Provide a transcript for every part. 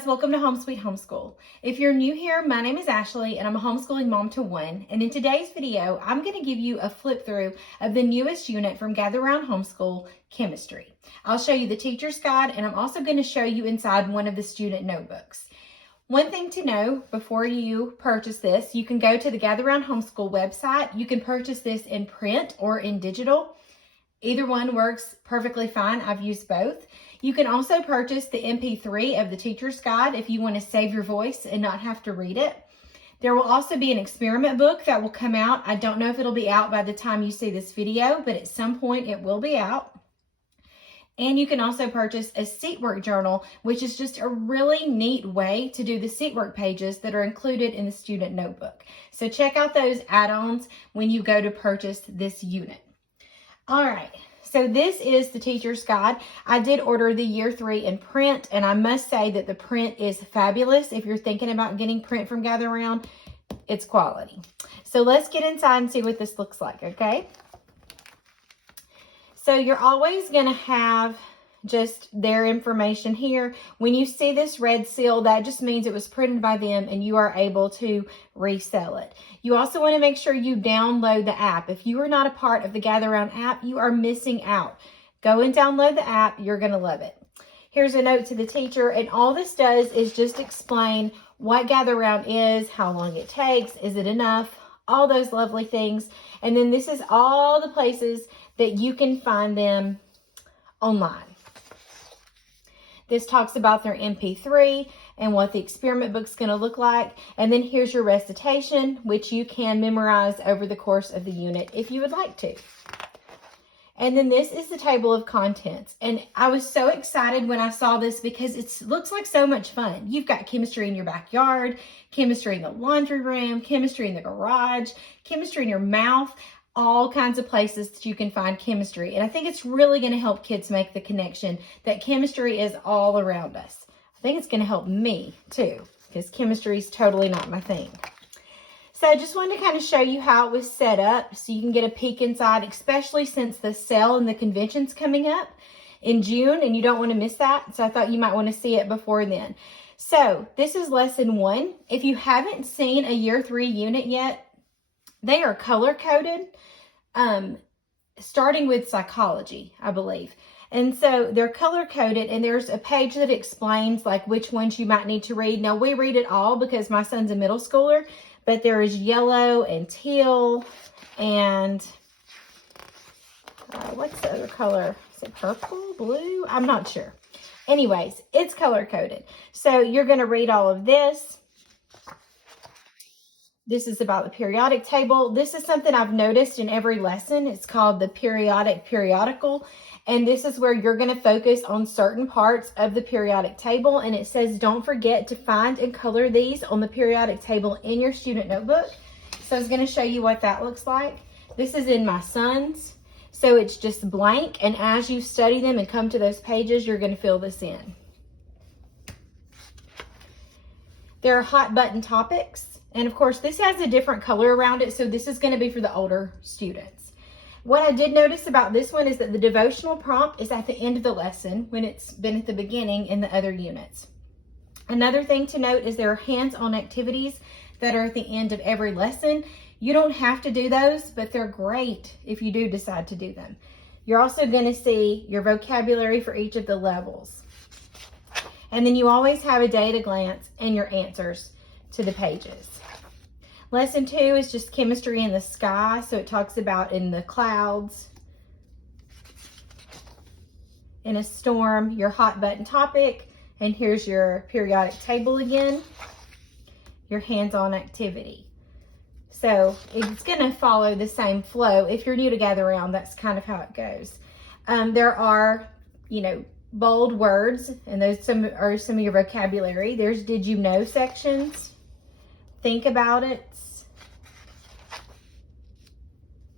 guys, welcome to Home Sweet Homeschool. If you're new here, my name is Ashley and I'm a homeschooling mom to one. And in today's video, I'm going to give you a flip through of the newest unit from Gather Around Homeschool, Chemistry. I'll show you the teacher's guide and I'm also going to show you inside one of the student notebooks. One thing to know before you purchase this, you can go to the Gather Around Homeschool website. You can purchase this in print or in digital. Either one works perfectly fine. I've used both. You can also purchase the MP3 of the teacher's guide if you want to save your voice and not have to read it. There will also be an experiment book that will come out. I don't know if it'll be out by the time you see this video, but at some point it will be out. And you can also purchase a seat work journal, which is just a really neat way to do the seat work pages that are included in the student notebook. So check out those add-ons when you go to purchase this unit. All right. So this is the teacher's guide. I did order the year 3 in print, and I must say that the print is fabulous. If you're thinking about getting print from Gather Around, it's quality. So let's get inside and see what this looks like, okay? So you're always going to have just their information here. When you see this red seal, that just means it was printed by them and you are able to resell it. You also want to make sure you download the app. If you are not a part of the Gather Around app, you are missing out. Go and download the app. You're going to love it. Here's a note to the teacher, and all this does is just explain what Gather Around is, how long it takes, is it enough, all those lovely things. And then this is all the places that you can find them online. This talks about their MP3 and what the experiment book's going to look like. And then here's your recitation, which you can memorize over the course of the unit if you would like to. And then this is the table of contents. And I was so excited when I saw this because it looks like so much fun. You've got chemistry in your backyard, chemistry in the laundry room, chemistry in the garage, chemistry in your mouth, all kinds of places that you can find chemistry. And I think it's really going to help kids make the connection that chemistry is all around us. I think it's going to help me too, because chemistry is totally not my thing. So I just wanted to kind of show you how it was set up so you can get a peek inside, especially since the sale and the convention's coming up in June and you don't want to miss that. So I thought you might want to see it before then. So this is lesson 1. If you haven't seen a year 3 unit yet, they are color-coded, starting with psychology, I believe. And so they're color-coded, and there's a page that explains like which ones you might need to read. Now, we read it all because my son's a middle schooler, but there is yellow and teal and what's the other color? Is it purple, blue? I'm not sure. Anyways, it's color-coded. So you're going to read all of this. This is about the periodic table. This is something I've noticed in every lesson. It's called the periodical. And this is where you're going to focus on certain parts of the periodic table. And it says, don't forget to find and color these on the periodic table in your student notebook. So I was going to show you what that looks like. This is in my son's. So it's just blank. And as you study them and come to those pages, you're going to fill this in. There are hot button topics. And of course, this has a different color around it, so this is going to be for the older students. What I did notice about this one is that the devotional prompt is at the end of the lesson when it's been at the beginning in the other units. Another thing to note is there are hands-on activities that are at the end of every lesson. You don't have to do those, but they're great if you do decide to do them. You're also going to see your vocabulary for each of the levels. And then you always have a day at a glance and your answers to the pages. Lesson 2 is just chemistry in the sky. So it talks about in the clouds, in a storm, your hot button topic. And here's your periodic table again, your hands-on activity. So it's going to follow the same flow. If you're new to Gather Around, that's kind of how it goes. There are, bold words, and those are some of your vocabulary. There's did you know sections. Think about it.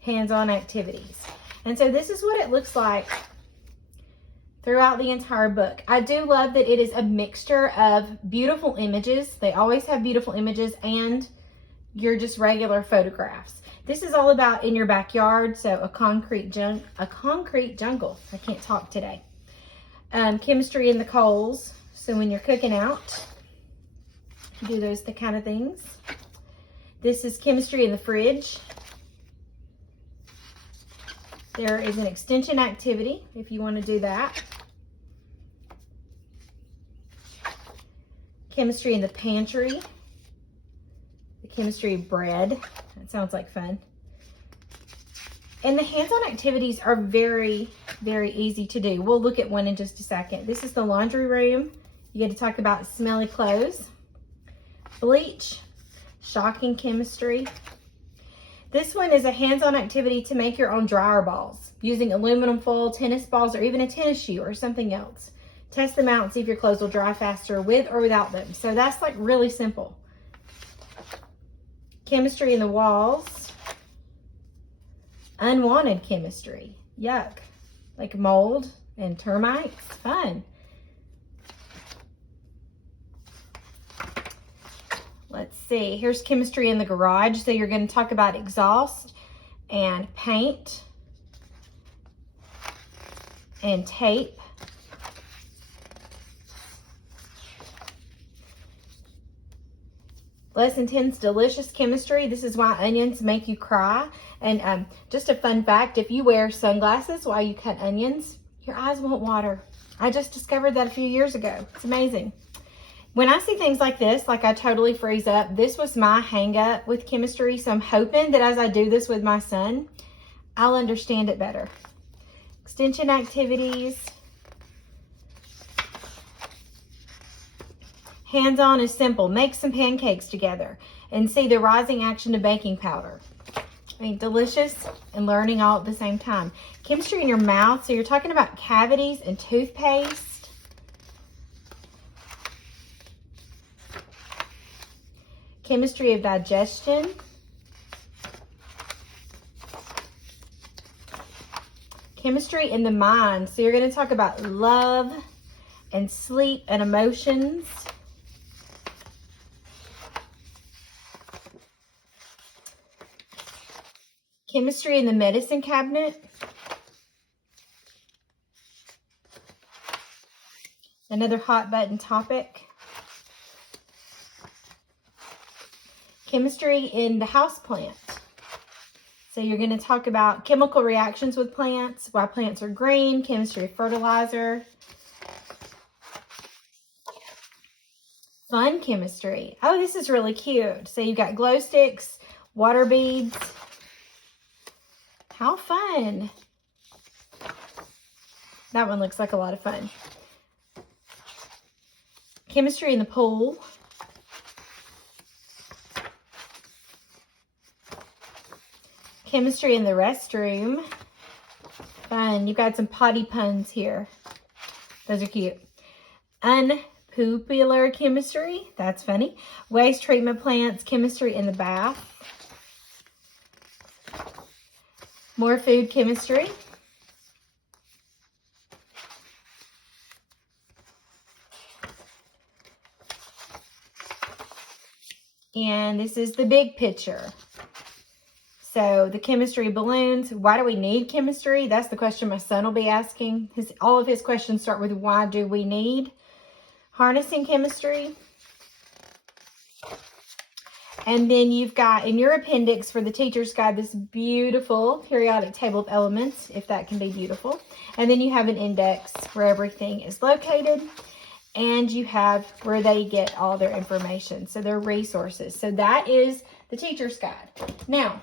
Hands-on activities. And so this is what it looks like throughout the entire book. I do love that it is a mixture of beautiful images. They always have beautiful images and your just regular photographs. This is all about in your backyard, so a concrete jungle. I can't talk today. Chemistry in the coals. So when you're cooking out, do those kind of things. This is chemistry in the fridge. There is an extension activity if you want to do that. Chemistry in the pantry. The chemistry of bread. That sounds like fun. And the hands-on activities are very, very easy to do. We'll look at one in just a second. This is the laundry room. You get to talk about smelly clothes. Bleach. Shocking chemistry. This one is a hands-on activity to make your own dryer balls using aluminum foil, tennis balls, or even a tennis shoe or something else. Test them out and see if your clothes will dry faster with or without them. So that's like really simple. Chemistry in the walls. Unwanted chemistry. Yuck. Like mold and termites. Fun. Let's see. Here's chemistry in the garage. So you're going to talk about exhaust and paint and tape. Lesson 10's delicious chemistry. This is why onions make you cry. And just a fun fact, if you wear sunglasses while you cut onions, your eyes won't water. I just discovered that a few years ago. It's amazing. When I see things like this, like I totally freeze up, this was my hang up with chemistry. So I'm hoping that as I do this with my son, I'll understand it better. Extension activities. Hands-on is simple. Make some pancakes together and see the rising action of baking powder. I mean, delicious and learning all at the same time. Chemistry in your mouth. So you're talking about cavities and toothpaste. Chemistry of digestion. Chemistry in the mind. So you're going to talk about love and sleep and emotions. Chemistry in the medicine cabinet. Another hot button topic. Chemistry in the house plant. So you're going to talk about chemical reactions with plants, why plants are green, chemistry of fertilizer. Fun chemistry. Oh, this is really cute. So you've got glow sticks, water beads. How fun. That one looks like a lot of fun. Chemistry in the pool. Chemistry in the restroom. Fun. You've got some potty puns here. Those are cute. Unpopular chemistry. That's funny. Waste treatment plants. Chemistry in the bath. More food chemistry. And this is the big picture. So the chemistry of balloons. Why do we need chemistry? That's the question my son will be asking. All of his questions start with why do we need? Harnessing chemistry. And then you've got in your appendix for the teacher's guide this beautiful periodic table of elements, if that can be beautiful. And then you have an index where everything is located. And you have where they get all their information. So their resources. So that is the teacher's guide. Now,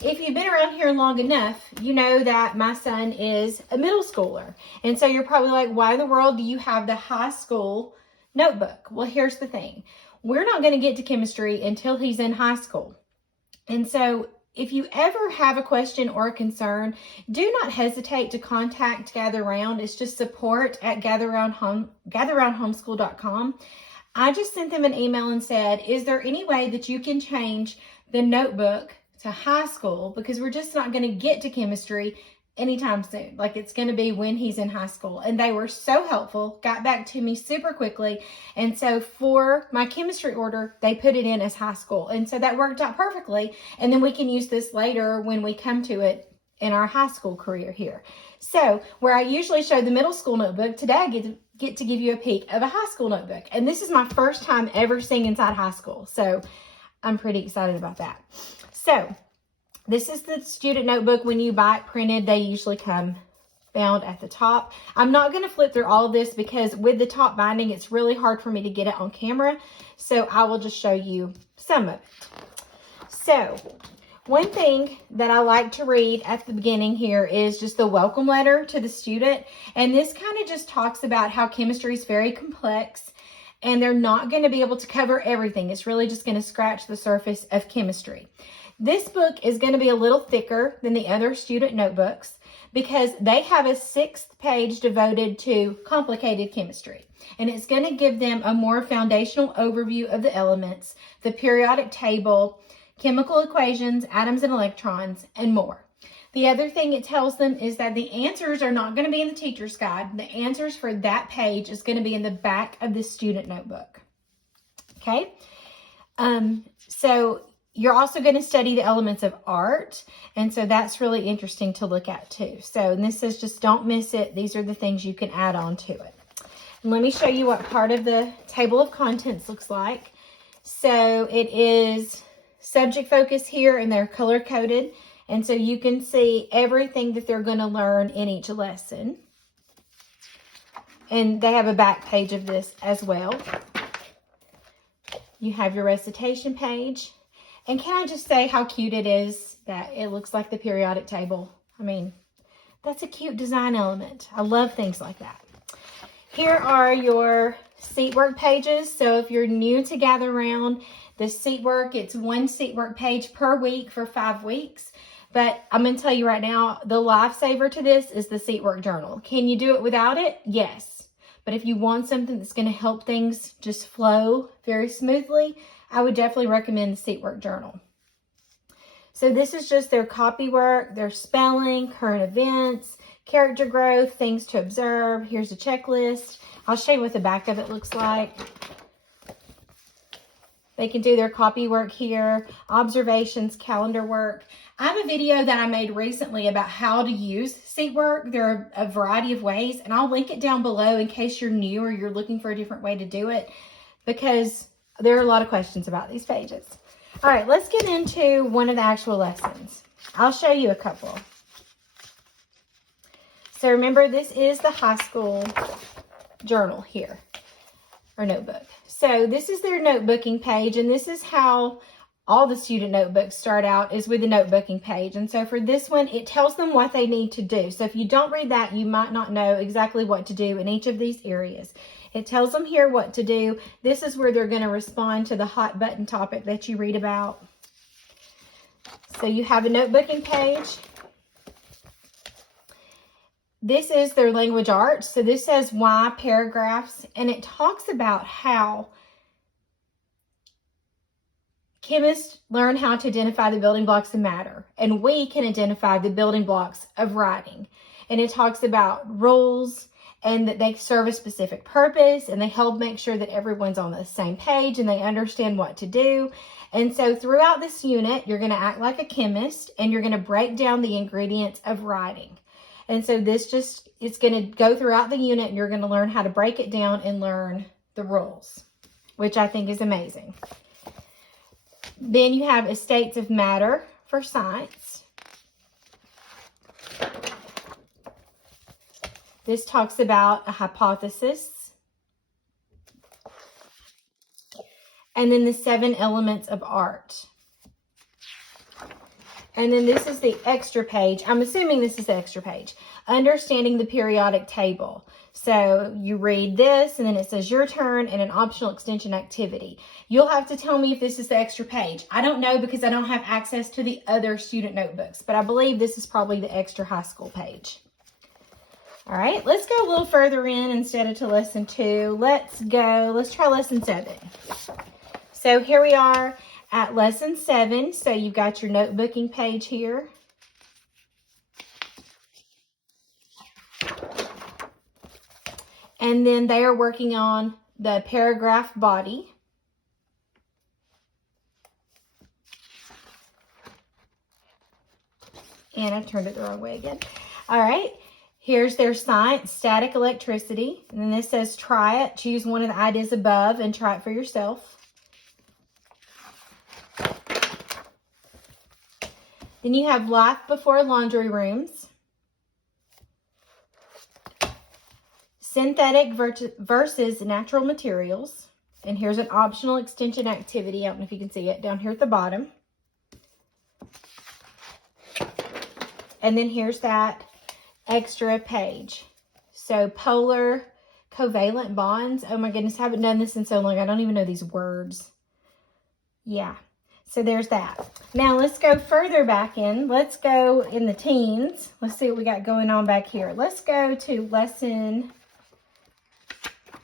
if you've been around here long enough, you know that my son is a middle schooler. And so you're probably like, why in the world do you have the high school notebook? Well, here's the thing. We're not going to get to chemistry until he's in high school. And so if you ever have a question or a concern, do not hesitate to contact Gather Round. It's just support@gatherroundhomeschool.com. I just sent them an email and said, is there any way that you can change the notebook to high school? Because we're just not going to get to chemistry anytime soon. Like it's going to be when he's in high school. And they were so helpful, got back to me super quickly. And so for my chemistry order, they put it in as high school. And so that worked out perfectly. And then we can use this later when we come to it in our high school career here. So where I usually show the middle school notebook, today I get to give you a peek of a high school notebook. And this is my first time ever seeing inside high school. So I'm pretty excited about that. So this is the student notebook. When you buy it printed, they usually come bound at the top. I'm not going to flip through all of this because with the top binding, it's really hard for me to get it on camera. So I will just show you some of it. So one thing that I like to read at the beginning here is just the welcome letter to the student. And this kind of just talks about how chemistry is very complex and they're not going to be able to cover everything. It's really just going to scratch the surface of chemistry. This book is going to be a little thicker than the other student notebooks because they have a 6th page devoted to complicated chemistry. And it's going to give them a more foundational overview of the elements, the periodic table, chemical equations, atoms and electrons, and more. The other thing it tells them is that the answers are not going to be in the teacher's guide. The answers for that page is going to be in the back of the student notebook. Okay? So you're also going to study the elements of art, and so that's really interesting to look at too. So and this says just don't miss it. These are the things you can add on to it. And let me show you what part of the table of contents looks like. So it is subject focus here, and they're color coded, and so you can see everything that they're going to learn in each lesson. And they have a back page of this as well. You have your recitation page. And can I just say how cute it is that it looks like the periodic table? I mean, that's a cute design element. I love things like that. Here are your seat work pages. So if you're new to Gather Round, the seat work, it's 1 seat work page per week for 5 weeks. But I'm going to tell you right now, the lifesaver to this is the seat work journal. Can you do it without it? Yes. But if you want something that's going to help things just flow very smoothly, I would definitely recommend the seat work journal. So this is just their copy work, their spelling, current events, character growth, things to observe. Here's a checklist. I'll show you what the back of it looks like. They can do their copy work here, observations, calendar work. I have a video that I made recently about how to use seat work. There are a variety of ways, and I'll link it down below in case you're new or you're looking for a different way to do it, because there are a lot of questions about these pages. All right, let's get into one of the actual lessons. I'll show you a couple. So remember, this is the high school journal here, or notebook. So this is their notebooking page, and this is how all the student notebooks start out, is with the notebooking page. And so for this one, it tells them what they need to do. So if you don't read that, you might not know exactly what to do in each of these areas. It tells them here what to do. This is where they're going to respond to the hot button topic that you read about. So you have a notebooking page. This is their language arts. So this says why paragraphs, and it talks about how chemists learn how to identify the building blocks of matter, and we can identify the building blocks of writing. And it talks about rules, and that they serve a specific purpose, and they help make sure that everyone's on the same page and they understand what to do. And so throughout this unit, you're going to act like a chemist, and you're going to break down the ingredients of writing. And so it's going to go throughout the unit, and you're going to learn how to break it down and learn the rules, which I think is amazing. Then you have estates of matter for science. This talks about a hypothesis. And then the 7 elements of art. And then this is the extra page. I'm assuming this is the extra page. Understanding the periodic table. So you read this, and then it says your turn and an optional extension activity. You'll have to tell me if this is the extra page. I don't know because I don't have access to the other student notebooks, but I believe this is probably the extra high school page. All right, let's go a little further in instead of to lesson 2. Let's try lesson 7. So here we are at lesson 7. So you've got your notebooking page here. And then they are working on the paragraph body. And I turned it the wrong way again. All right. Here's their science, static electricity. And then this says try it. Choose one of the ideas above and try it for yourself. Then you have life before laundry rooms. Synthetic versus natural materials. And here's an optional extension activity. I don't know if you can see it down here at the bottom. And then here's that extra page. So polar covalent bonds. Oh my goodness, I haven't done this in so long. I don't even know these words. Yeah. So there's that. Now let's go further back in. Let's go in the teens. Let's see what we got going on back here. Let's go to lesson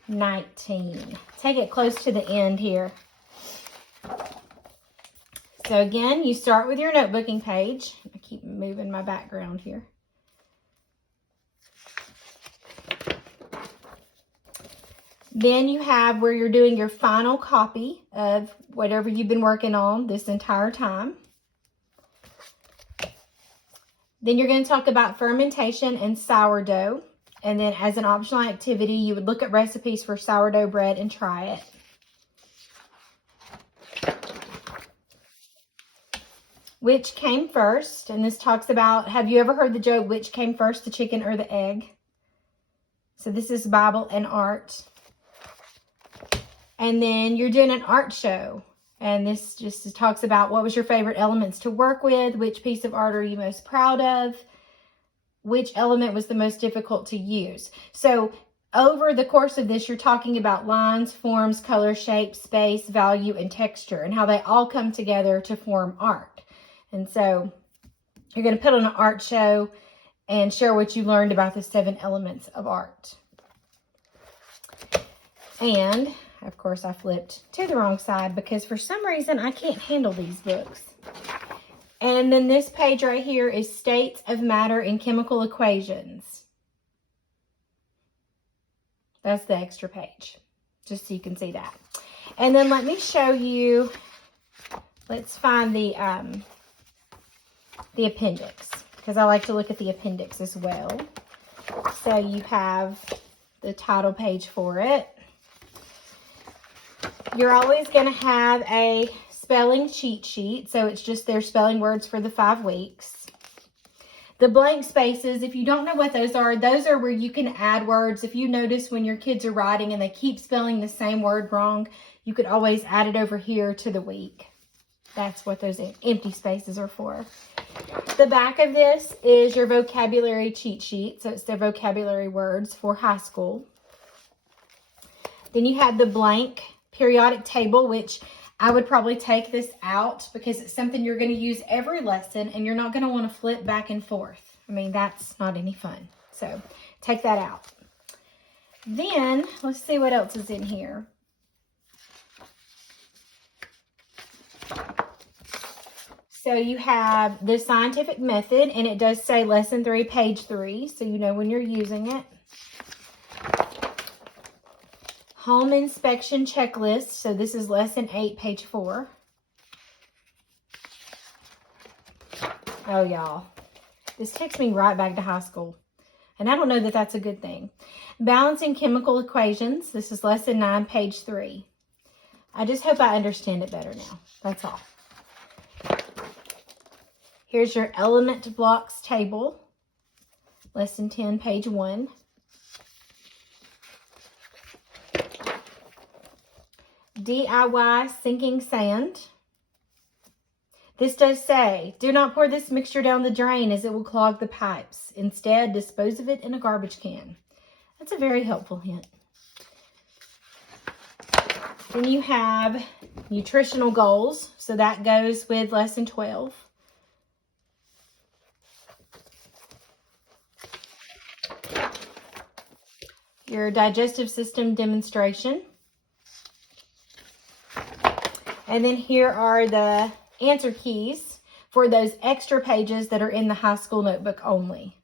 19. Take it close to the end here. So again, you start with your notebooking page. I keep moving my background here. Then you have where you're doing your final copy of whatever you've been working on this entire time. Then you're going to talk about fermentation and sourdough. And then as an optional activity, you would look at recipes for sourdough bread and try it. Which came first? And this talks about, have you ever heard the joke, which came first, the chicken or the egg? So this is Bible and art. And then you're doing an art show. And this just talks about what was your favorite elements to work with, which piece of art are you most proud of, which element was the most difficult to use. So over the course of this, you're talking about lines, forms, color, shape, space, value, and texture, and how they all come together to form art. And so you're going to put on an art show and share what you learned about the 7 elements of art. And of course, I flipped to the wrong side because for some reason I can't handle these books. And then this page right here is states of matter in chemical equations. That's the extra page, just so you can see that. And then let me show you, let's find the appendix, because I like to look at the appendix as well. So you have the title page for it. You're always going to have a spelling cheat sheet. So it's just their spelling words for the 5 weeks. The blank spaces, if you don't know what those are where you can add words. If you notice when your kids are writing and they keep spelling the same word wrong, you could always add it over here to the week. That's what those empty spaces are for. The back of this is your vocabulary cheat sheet. So it's their vocabulary words for high school. Then you have the blank periodic table, which I would probably take this out because it's something you're going to use every lesson and you're not going to want to flip back and forth. I mean, that's not any fun. So take that out. Then let's see what else is in here. So you have the scientific method, and it does say lesson 3, page 3, so you know when you're using it. Home inspection checklist. So this is lesson 8, page 4. Oh, y'all. This takes me right back to high school. And I don't know that that's a good thing. Balancing chemical equations. This is lesson 9, page 3. I just hope I understand it better now. That's all. Here's your element blocks table. Lesson 10, page 1. DIY sinking sand. This does say, do not pour this mixture down the drain as it will clog the pipes. Instead, dispose of it in a garbage can. That's a very helpful hint. Then you have nutritional goals. So that goes with lesson 12. Your digestive system demonstration. And then here are the answer keys for those extra pages that are in the high school notebook only.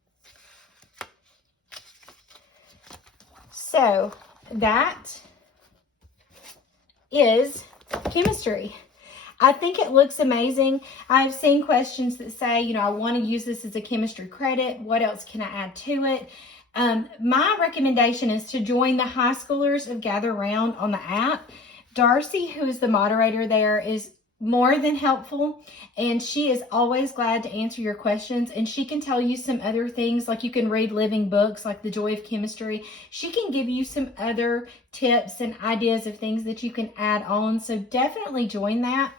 So that is chemistry. I think it looks amazing. I've seen questions that say, I want to use this as a chemistry credit. What else can I add to it? My recommendation is to join the high schoolers of Gather Round on the app. Darcy, who is the moderator there, is more than helpful, and she is always glad to answer your questions, and she can tell you some other things, like you can read living books like The Joy of Chemistry. She can give you some other tips and ideas of things that you can add on, so definitely join that.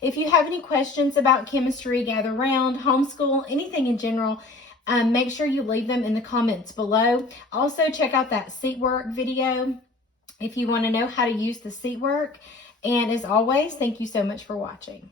If you have any questions about chemistry, Gather Round, homeschool, anything in general, make sure you leave them in the comments below. Also, check out that seat work video if you want to know how to use the seat work. And as always, thank you so much for watching.